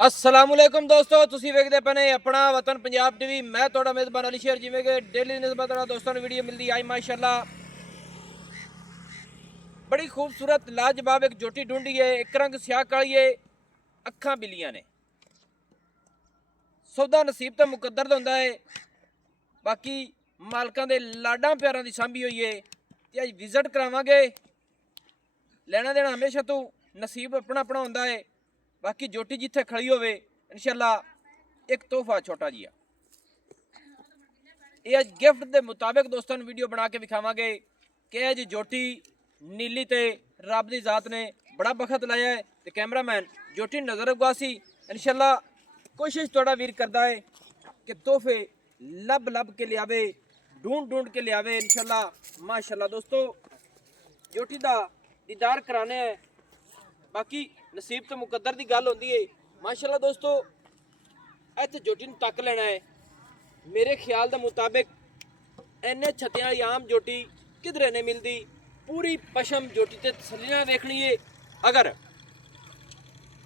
असलामुअलैकुम दोस्तों, तुसी वेखदे पने अपना वतन पंजाब टीवी। मैं थोड़ा मेज़बान अली शेर जिमें कि डेली निस्बत दोस्तों ने वीडियो मिलती आई माशाल्लाह। बड़ी खूबसूरत लाजवाब एक जोटी ढूंढी है। एक रंग स्याह काली है, अखा बिलियां ने। सौदा नसीब तो मुकद्दर दा हुंदा है, बाकी मालकां दे लाडां प्यारां दी सांभी हुई है। ते अज विजिट करावांगे। लेना देना हमेशा तो नसीब अपना अपना हुंदा है। बाकी जोटी जिथे खड़ी होवे इंशाल्लाह एक तोहफा छोटा जिहा ये अज गिफ्ट के मुताबिक दोस्तों वीडियो बना के विखावांगे कि अज जोटी नीली ते रब की जात ने बड़ा बखत लाया है। तो कैमरामैन जोटी नजर अगवासी इंशाल्लाह कोशिश थोड़ा वीर करता है कि तोहफे लब लब के लियावे, ढूंढ ढूंढ के लियावे इंशाल्लाह। माशाल्लाह दोस्तों जोटी का दीदार कराने है। बाकी नसीब तो मुकद्दर की गल होंदी है। माशाल्लाह दोस्तों इत्थे जोटी नूं तक लेना है। मेरे ख्याल के मुताबिक इन्ने छत्तियां वाली आम जोटी किधरे नहीं मिलती। पूरी पशम जोटी ते तसल्ली नाल वेखनी है। अगर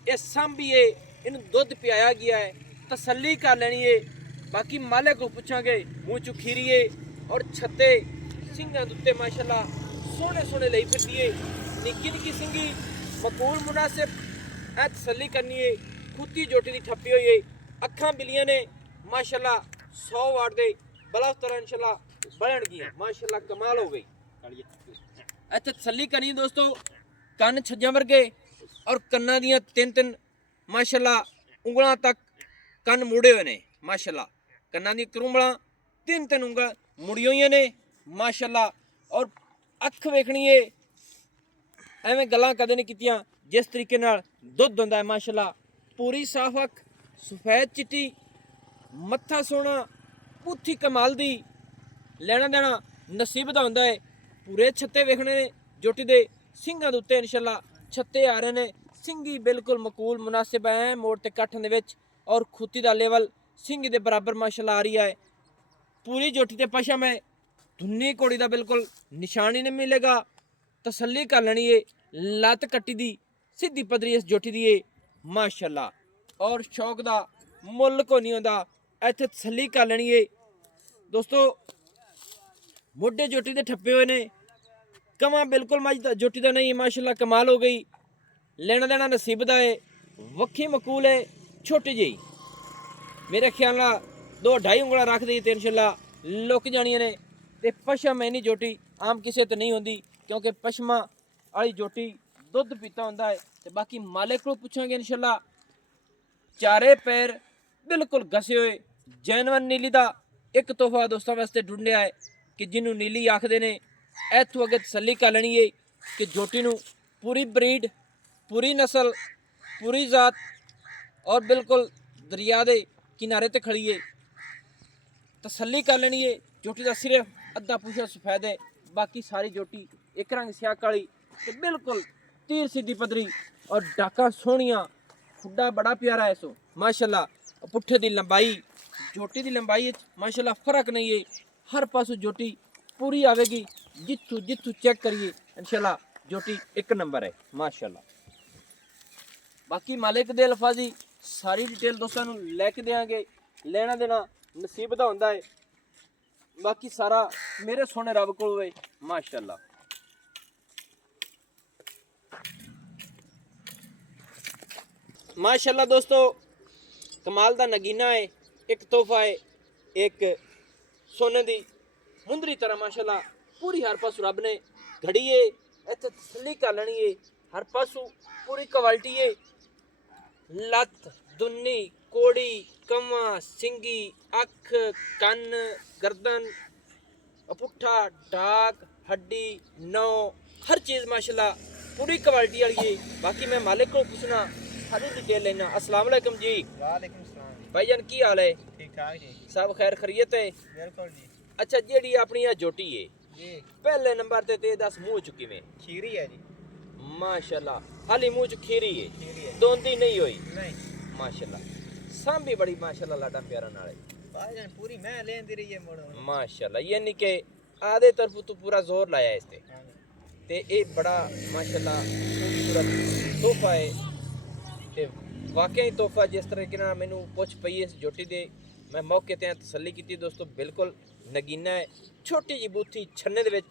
ये सांभी है, इन्हूं दुध पियाया गया है, तसल्ली कर लेनी है। बाकी मालिक को पूछांगे, मूँह चू खीरीए और छत्ते सिंघां दे उत्ते माशाल्लाह सोहने सोहने लई फिरदी है। निक्की निक्की सिंघी मकूल मुनासिब ऐ तसल्ली करनी है। खुदी जोटी की ठप्पी हुई है, अखा बिलियां ने माशाल्लाह 100 वाट दे बल्ब तरह इंशाल्लाह बढ़न गई माशाल्लाह कमाल हो गई। इत्थे तसल्ली करनी दोस्तों। कन्न छज्जां वर्गे और कन्ना दियां तीन तीन माशाल्लाह उंगलां तक कन्न मुड़े हुए ने माशाल्लाह। कन्ना दी करूंबलां तीन तीन उंगल मुड़ी हुई ने माशाल्लाह। और अख वेखनी है एवें गल्लां कदे नहीं कीतियां जिस तरीके नाल दुध हुंदा है माशाल्लाह। पूरी साफ अख, सफेद चिट्टी, मत्था सोहना, पुथी कमाल दी। लेना देना नसीब दा हुंदा है। पूरे छत्ते वेखने ने जोटी दे सिंघां दे उत्ते इंशाल्लाह छत्ते आ रहे ने। सिंघी बिल्कुल मकूल मुनासिब है मोड़ ते कट्ठ दे विच और खुती दा लेवल सिंघी दे बराबर माशाल्लाह आ रही है। पूरी जोटी ते पशम है, धुन्नी घोड़ी दा बिल्कुल निशान ही नहीं मिलेगा। तसल्ली कर लेनी है। लत्त कट्टी दी सीधी पदरी इस जोटी दी है माशाल्लाह। और शौक दा मुल को नहीं होंदा। इत्थे तसल्ली कर लेनी है दोस्तों। मोढे जोटी दे ठप्पे हुए ने, कमा बिल्कुल मज जोटी दा नहीं माशाल्लाह कमाल हो गई। लेना देना नसीब दा है। वक्खी मकूल है, छोटी जी मेरे ख्याल नाल 2-2.5 उंगलां रख दी ते इंशाल्लाह लुक जानियां ने। ते पशम इन्नी जोटी आम किसे ते नहीं होंदी क्योंकि पशमा वाली जोटी दुध पीता होंदा है। ते बाकी मालिक को पूछांगे इंशाल्लाह। चारे पैर बिल्कुल घसे हुए जैनवन नीली का एक तोहफा दोस्तों वास्ते ढूंढिया है कि जिन्हों नीली आखते ने। इत्थों अगे तसल्ली कर लेनी है कि जोटी नूं पूरी ब्रीड, पूरी नस्ल, पूरी जात और बिल्कुल दरिया के किनारे ते खड़ी है। तसल्ली कर लेनी है। जोटी का सिर्फ अद्धा पूछा सफेद है, बाकी सारी जोटी एक रंग स्याह काली ते बिल्कुल तीर सीधी पदरी और डाका सोहनिया। खुड्डा बड़ा प्यारा है सो माशाल्लाह। पुट्ठे की लंबाई जोटी की लंबाई माशाल्लाह फर्क नहीं है। हर पासों जोटी पूरी आवेगी। जिथू जिथू चेक करिए इंशाल्लाह जोटी एक नंबर है माशाल्लाह। बाकी मालिक दे अल्फाजी सारी डिटेल दोस्तों लैके देंगे। लेना देना नसीब दा हुंदा है। बाकी सारा मेरे सोने रब को होवे माशाल्लाह। माशाल्लाह दोस्तों कमाल दा नगीना है, एक तोहफा है, एक सोने दी मुंदरी तरह माशाल्लाह। पूरी हर पासों रब ने घड़ी है। इत्थे तसल्ली कर लेनी है। हर पासों पूरी क्वालिटी है। लत्त, दुन्नी, कोड़ी, कमा, सिंगी, अख, कन, गर्दन, पुट्ठा, डाक, हड्डी, नौ, हर चीज़ माशाल्लाह पूरी क्वालिटी वाली है। बाकी मैं मालिक को पूछना सारी डिटेल लेना। अस्सलाम वालेकुम जी। वालेकुम सलाम जी। भाईजान की हाल है? ठीक ठाक जी। सब खैर खरीयत है? बिल्कुल जी। अच्छा जेड़ी अपनी आ जोटी है जी पहले नंबर ते दस मुँह चुकी में खीरी है जी। माशाल्लाह। हाली मुँह च खीरी है, खीरी है दोंदी नहीं हुई नहीं माशाल्लाह। सांभी बड़ी माशाल्लाह लाडा प्यारा नाल है भाईजान पूरी मैं लेंदी रही है मोड़ो माशाल्लाह। यानी कि आधे तरफ तो पूरा जोर लाया इस ते। हाँ जी। ते ये बड़ा माशाल्लाह खूबसूरत तोहफा है। ते ਵਾਕਿਆ ਹੀ ਤੋਹਫਾ ਜਿਸ ਤਰੀਕੇ ਨਾਲ ਮੈਨੂੰ ਪੁੱਛ ਪਈ ਇਸ ਜੋਟੀ ਦੇ ਮੈਂ ਮੌਕੇ ਤੇ ਤਸੱਲੀ ਕੀਤੀ ਦੋਸਤੋ ਬਿਲਕੁਲ ਨਗੀਨਾ ਹੈ ਛੋਟੀ ਜਿਹੀ ਬੂਥੀ ਛੰਨੇ ਦੇ ਵਿੱਚ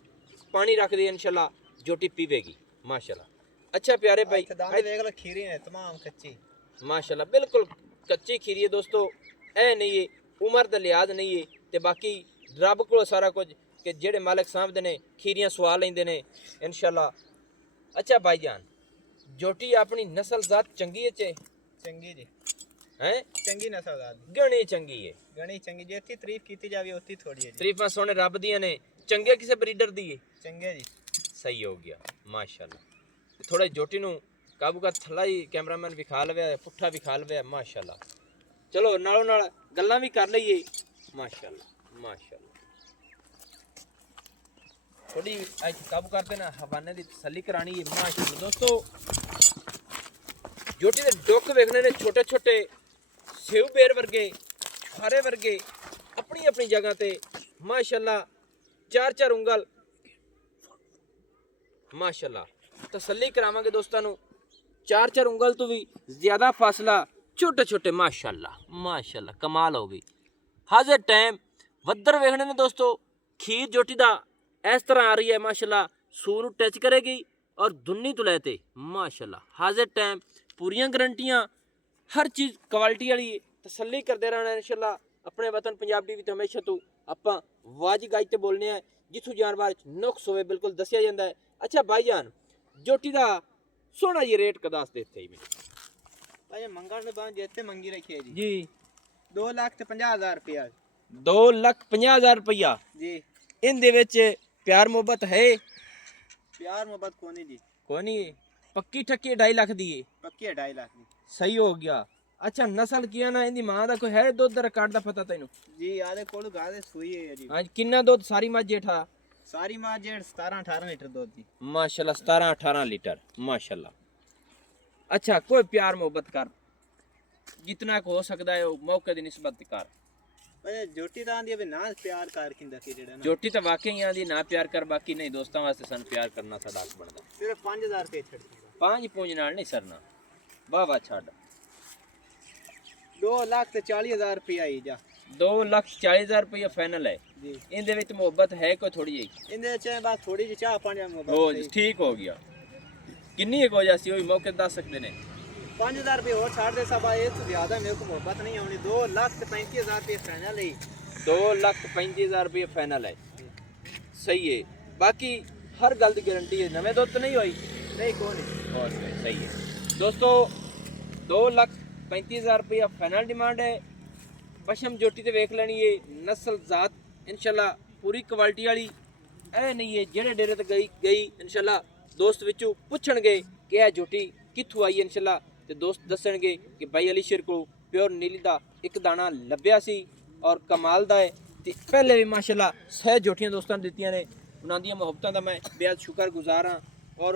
ਪਾਣੀ ਰੱਖਦੀ ਇਨਸ਼ਾਅੱਲਾ ਜੋਟੀ ਪੀਵੇਗੀ ਮਾਸ਼ਾਅੱਲਾ ਅੱਛਾ ਪਿਆਰੇ ਭਾਈ दाने देख लो खीरी है तमाम कच्ची ਮਾਸ਼ਾਅੱਲਾ ਬਿਲਕੁਲ ਕੱਚੀ ਖੀਰੀ ਹੈ ਦੋਸਤੋ ਇਹ ਨਹੀਂ ਹੈ ਉਮਰ ਦਾ ਲਿਹਾਜ਼ ਨਹੀਂ ਹੈ ਤੇ ਬਾਕੀ ਰੱਬ ਕੋਲ ਸਾਰਾ ਕੁਝ ਕਿ ਜਿਹੜੇ ਮਾਲਕ ਸਾਂਭਦੇ ਨੇ ਖੀਰੀਆਂ ਸਵਾ ਲੈਂਦੇ ਨੇ ਇਨਸ਼ਾਅੱਲਾ ਅੱਛਾ ਭਾਈ ਜਾਨ ਜੋਟੀ ਆਪਣੀ ਨਸਲ ਜ਼ਾਤ ਚੰਗੀ ਹੈ चंगी जी ਹੈ चंगी नस्ल दी ਗਣੀ ਚੰਗੀ ਹੈ गणी चंगी जितनी तारीफ की जावे उतनी थोड़ी है जी ਤਰੀਫਾਂ ਸੋਹਣੇ ਰੱਬ ਦੀਆਂ ਨੇ ਚੰਗੇ ਕਿਸੇ ਬਰੀਡਰ ਦੀ ਹੈ चंगे जी ਸਹੀ ਹੋ ਗਿਆ ਮਾਸ਼ਾਅੱਲਾ ਥੋੜਾ ਜੋਟੀ ਨੂੰ ਕਾਬੂ ਕਰ ਥੱਲਾ ਹੀ ਕੈਮਰਾਮੈਨ ਵਿਖਾ ਲਵੇ ਪੁੱਠਾ ਵਿਖਾ ਲਵੇ ਮਾਸ਼ਾਅੱਲਾ ਚਲੋ ਨਾਲੋਂ ਨਾਲ ਗੱਲਾਂ ਵੀ ਕਰ ਲਈਏ ਮਾਸ਼ਾਅੱਲਾ ਮਾਸ਼ਾਅੱਲਾ ਥੋੜੀ ਅੱਜ ਕਾਬੂ ਕਰਦੇ ਨਾ ਹਵਾਨੇ ਦੀ ਤਸੱਲੀ ਕਰਾਣੀ ਹੈ ਮਾਸ਼ਾਅੱਲਾ ਦੋਸਤੋ ਜੋਟੀ ਦੇ ਡੁੱਕ ਵੇਖਣੇ ਨੇ ਛੋਟੇ ਛੋਟੇ ਸੇਵ ਬੇਰ ਵਰਗੇ ਛਾਰੇ ਵਰਗੇ ਆਪਣੀ ਆਪਣੀ ਜਗ੍ਹਾ ਤੇ ਮਾਸ਼ਾਅੱਲਾ ਚਾਰ ਚਾਰ ਉਂਗਲ ਮਾਸ਼ਾਅੱਲਾ ਤਸੱਲੀ ਕਰਾਵਾਂਗੇ ਦੋਸਤਾਂ ਨੂੰ ਚਾਰ ਚਾਰ ਉਂਗਲ ਤੋਂ ਵੀ ਜ਼ਿਆਦਾ ਫਾਸਲਾ ਛੋਟੇ ਛੋਟੇ ਮਾਸ਼ਾਅੱਲਾ ਮਾਸ਼ਾਅੱਲਾ ਕਮਾਲ ਹੋ ਗਈ ਹਾਜ਼ਰ ਟਾਈਮ ਵੱਦਰ ਵੇਖਣੇ ਨੇ ਦੋਸਤੋ ਖੀਰ ਜੋਟੀ ਦਾ ਇਸ ਤਰ੍ਹਾਂ ਆ ਰਹੀ ਹੈ ਮਾਸ਼ਾਅੱਲਾ ਸੂਰ ਨੂੰ ਟੱਚ ਕਰੇਗੀ ਔਰ ਦੁੰਨੀ ਤੋਂ ਲੈ ਤੇ ਮਾਸ਼ਾਅੱਲਾ ਹਾਜ਼ਰ ਟਾਈਮ ਪੂਰੀਆਂ ਗਰੰਟੀਆਂ ਹਰ ਚੀਜ਼ ਕੁਆਲਿਟੀ ਵਾਲੀ ਤਸੱਲੀ ਕਰਦੇ ਰਹਿਣਾ ਇਨਸ਼ਾਅੱਲਾ ਆਪਣੇ ਵਤਨ ਪੰਜਾਬੀ ਵਿੱਚ ਹਮੇਸ਼ਾ ਤੋਂ ਆਪਾਂ ਵਾਜੀ ਗਾਇ ਤੇ ਬੋਲਨੇ ਆ ਜਿੱਥੋਂ ਜਾਨਵਰ ਚ ਨੁਕਸ ਹੋਵੇ ਬਿਲਕੁਲ ਦੱਸਿਆ ਜਾਂਦਾ ਹੈ ਅੱਛਾ ਭਾਈ ਜਾਨ ਜੋਟੀ ਦਾ ਸੋਹਣਾ ਜੀ ਰੇਟ ਕਦਾਸ ਦਿੱਤੇ ਹੀ ਮੈਨੂੰ भाई मंगल ने बांध जितने मंगी रखी है जी ਜੀ 2,50,000 रुपया 2,50,000 ਰੁਪਇਆ जी ਇਹਦੇ ਵਿੱਚ ਪਿਆਰ ਮੁਹੱਬਤ ਹੈ प्यार मोहब्बत कोनी जी ਕੋਈ ਨਹੀਂ ਪੱਕੀ ਠੱਕੀ 2.5 ਲੱਖ ਦੀ ਏ पक्की है 2.5 लाख की ਸਹੀ ਹੋ ਗਿਆ ਅੱਛਾ ਨਸਲ ਕੀ ਆ ਨਾ ਇਹਦੀ ਮਾਂ ਦਾ ਕੋਈ ਹੈ ਦੁੱਧ ਦਾ ਰਿਕਾਰਡ ਦਾ ਪਤਾ ਤੈਨੂੰ जी आधे कोल गादे सुई है जी ਅੱਜ ਕਿੰਨਾ ਦੁੱਧ ਸਾਰੀ ਮੱਝ ਜੇਠਾ सारी मां जेड़ 17-18 लीटर दूध दी ਮਾਸ਼ਾਅੱਲਾ 17-18 ਲੀਟਰ ਮਾਸ਼ਾਅੱਲਾ ਅੱਛਾ ਕੋਈ ਪਿਆਰ ਮੁਹੱਬਤ ਕਰ ਜਿੰਨਾ ਕੁ ਹੋ ਸਕਦਾ ਹੈ ਉਹ ਮੌਕੇ ਦੀ ਨਿਸਬਤ ਕਰ भाई जोटी दान दी अबे ना प्यार कर किंदा की जेड़ा ना ਜੋਟੀ ਤਾਂ ਵਾਕਈ ਆਂਦੀ ਨਾ ਪਿਆਰ ਕਰ ਬਾਕੀ ਨਹੀਂ ਦੋਸਤਾਂ ਵਾਸਤੇ ਸਾਨੂੰ ਪਿਆਰ ਕਰਨਾ ਸਾਡਾ ਹੱਕ ਬਣਦਾ सिर्फ 5,000 रुपए छड़ दी ਪੰਜ ਪੂੰਜ ਨਾਲ ਨਹੀਂ ਸਰਨਾ ਵਾਹ ਵਾਹ ਛੱਡ 2,40,000 रुपया आई जा 2,40,000 ਰੁਪਇਆ ਫਾਈਨਲ ਹੈ जी ਇਹਦੇ ਵਿੱਚ ਮੁਹੱਬਤ ਹੈ ਕੋਈ ਥੋੜੀ ਜਿਹੀ इंदे च बस थोड़ी जी चाह पानी मोहब्बत ਹੋ ਜੀ ਠੀਕ ਹੋ ਗਿਆ ਕਿੰਨੀ ਇੱਕ ਹੋ ਜਾਸੀ ਉਹ ਵੀ ਮੌਕੇ ਤੇ ਦੱਸ ਸਕਦੇ ਨੇ 5,000 रुपए और छाड़ दे सब ये तो ज्यादा मेरे को मोहब्बत नहीं आनी 2,35,000 रुपए फाइनल है 2,35,000 ਰੁਪਇਆ ਫਾਈਨਲ ਹੈ ਸਹੀ ਹੈ ਬਾਕੀ ਹਰ ਗੱਲ ਦੀ ਗਾਰੰਟੀ ਹੈ ਨਵੇਂ ਦੁੱਧ ਨਹੀਂ ਹੋਈ नहीं कौन है ਬਹੁਤ ਸਹੀ ਹੈ ਦੋਸਤੋ 2,35,000 ਰੁਪਇਆ ਫਾਈਨਲ ਡਿਮਾਂਡ ਹੈ ਪਸ਼ਮ ਜੋਟੀ ਤੇ ਵੇਖ ਲੈਣੀ ਹੈ ਨਸਲ ਜ਼ਾਤ ਇਨਸ਼ਾਅੱਲਾ ਪੂਰੀ ਕੁਆਲਿਟੀ ਵਾਲੀ ਇਹ ਨਹੀਂ ਹੈ ਜਿਹੜੇ ਡੇਰੇ ਤੇ ਗਈ ਇਨਸ਼ਾਅੱਲਾ ਦੋਸਤ ਵਿੱਚੋਂ ਪੁੱਛਣਗੇ ਕਿ ਇਹ ਜੋਟੀ ਕਿੱਥੋਂ ਆਈ ਇਨਸ਼ਾਅੱਲਾ ਤੇ ਦੋਸਤ ਦੱਸਣਗੇ ਕਿ ਭਾਈ ਅਲੀਸ਼ਰ ਕੋ ਪਿਓਰ ਨੀਲੀ ਦਾ ਇੱਕ ਦਾਣਾ ਲੱਭਿਆ ਸੀ ਔਰ ਕਮਾਲ ਦਾ ਹੈ ਤੇ ਪਹਿਲੇ ਵੀ ਮਾਸ਼ਾਅੱਲਾ ਸਹਿ ਜੋਟੀਆਂ ਦੋਸਤਾਂ ਨੇ ਦਿੱਤੀਆਂ ਨੇ ਉਹਨਾਂ ਦੀਆਂ ਮੁਹੱਬਤਾਂ ਦਾ ਮੈਂ ਬੇहद ਸ਼ੁਕਰਗੁਜ਼ਾਰ ਹਾਂ ਔਰ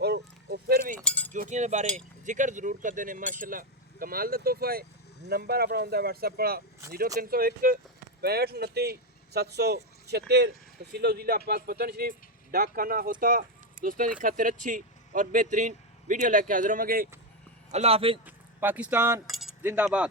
ਉਹ ਫਿਰ ਵੀ ਜੋਟੀਆਂ ਦੇ ਬਾਰੇ ਜ਼ਿਕਰ ਜ਼ਰੂਰ ਕਰਦੇ ਨੇ ਮਾਸ਼ਾਅੱਲਾ ਕਮਾਲ ਦਾ ਤੋਹਫਾ ਹੈ ਨੰਬਰ ਆਪਣਾ ਹੁੰਦਾ WhatsApp ਵਾਲਾ 0301 6529 776 तहसीलो जिला पाक पतन शरीफ डाक खाना होता दोस्तों की खातिर अच्छी और बेहतरीन वीडियो लेके हाजिर होंगे अल्लाह हाफिज पाकिस्तान जिंदाबाद।